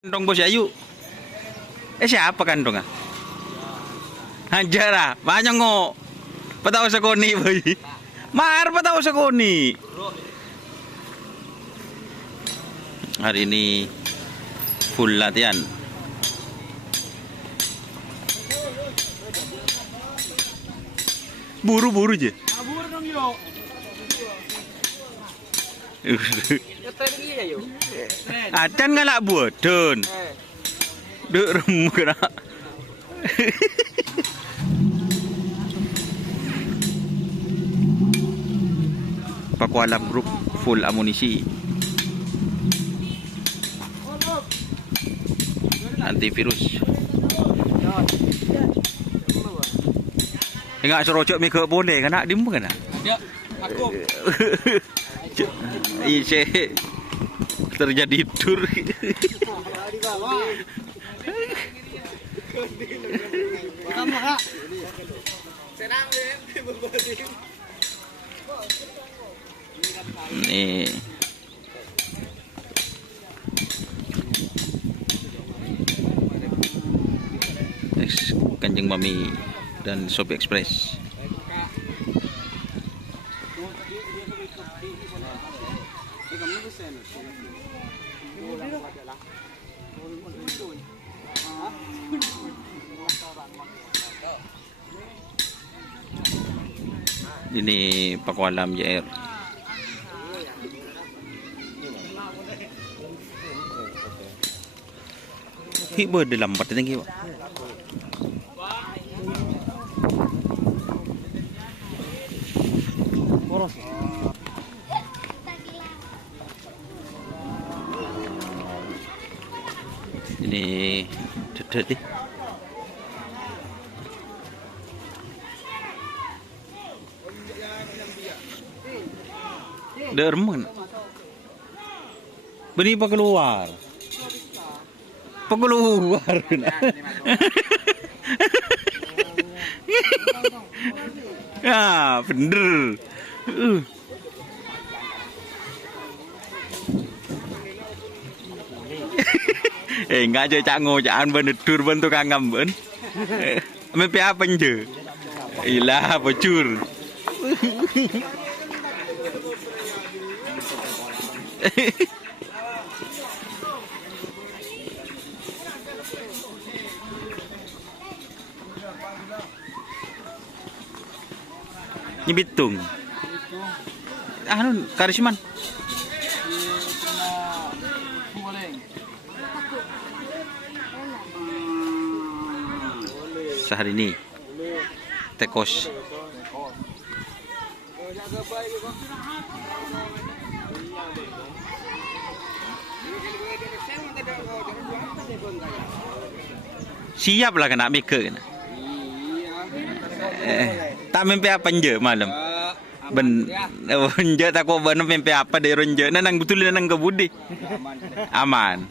Kandong Bos Ayu. Siapa kandong ah? Hanjara, banyak ngo. Patao sa koni boy. Mar patao sa koni. Hari ini full latihan. Buru-buru aja. Buru dong yo. Acan ngalak bodon. Duk remuk nak. Pakualam grup full amunisi. Antivirus. Enggak serocok mikro boleh kan nak dim kan nak? Ya, aku. Ise terjadi tur. Nih. Kanjeng Mami dan Shopee Express. Ini Pakualam JR. Hiba dalam lambat tinggi pak. Ini dedet nih. Dermen. Beri pak keluar. Keluar. Ya, bener. Enggak aja cango jangan benedur bentuk kangam ben. Mimpi apa nje? Ilah bocur. Nyebitung. Anu karisman. Sehari ini tekos. Siap lah kena maker kena. Tak mimpi apa nje malam. Ben nje tak kau ben mimpi apa dari nje. Nang betul nang kebudi. Aman.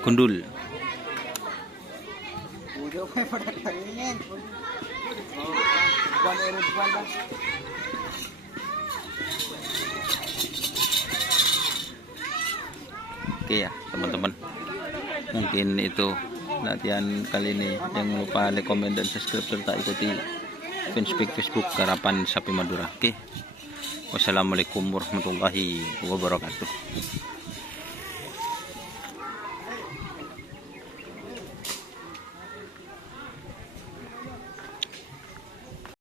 Kundul. Oke ya teman-teman, mungkin itu latihan kali ini. Jangan lupa like, komen, dan subscribe serta ikuti fanspage Facebook Karapan Sapi Madura. Oke, wassalamualaikum warahmatullahi wabarakatuh.